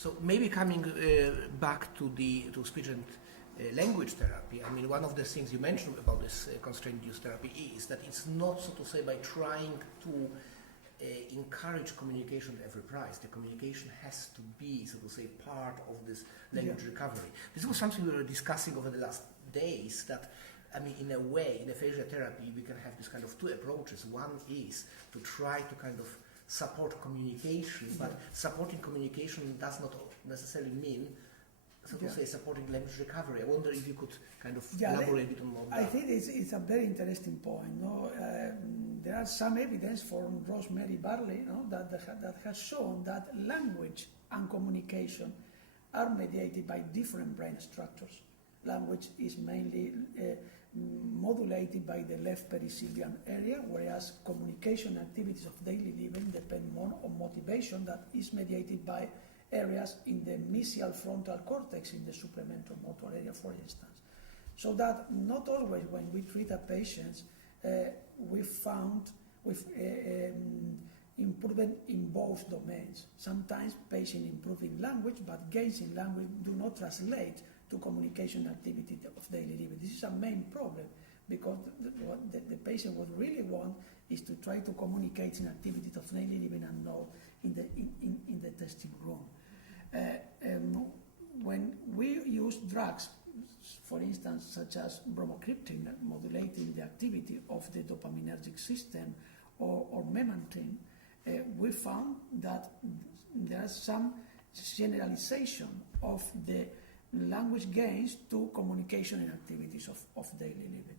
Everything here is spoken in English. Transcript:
So maybe coming back to speech and language therapy, I mean, one of the things you mentioned about this constraint-induced therapy is that it's not, so to say, by trying to encourage communication at every price. The communication has to be, so to say, part of this language recovery. This was something we were discussing over the last days, that, I mean, in a way, in aphasia therapy, we can have this kind of two approaches. One is to try to kind of support communication, but supporting communication does not necessarily mean, so to say, supporting language recovery. I wonder if you could kind of elaborate a bit more on that. I think it's a very interesting point. No? There are some evidence from Rosemary Barley, no, that has shown that language and communication are mediated by different brain structures. Language is mainly modulated by the left pericilium area, whereas communication activities of daily living depend more on motivation that is mediated by areas in the mesial frontal cortex in the supramental motor area, for instance. So that not always when we treat a patient, we found with improvement in both domains. Sometimes patients improve in language, but gains in language do not translate to communication activity of daily living. This is a main problem, because what the patient would really want is to try to communicate in activities of daily living and not in the testing room. When we use drugs, for instance, such as bromocriptine, modulating the activity of the dopaminergic system, or memantine, we found that there is some generalization of the language gains to communication and activities of daily living.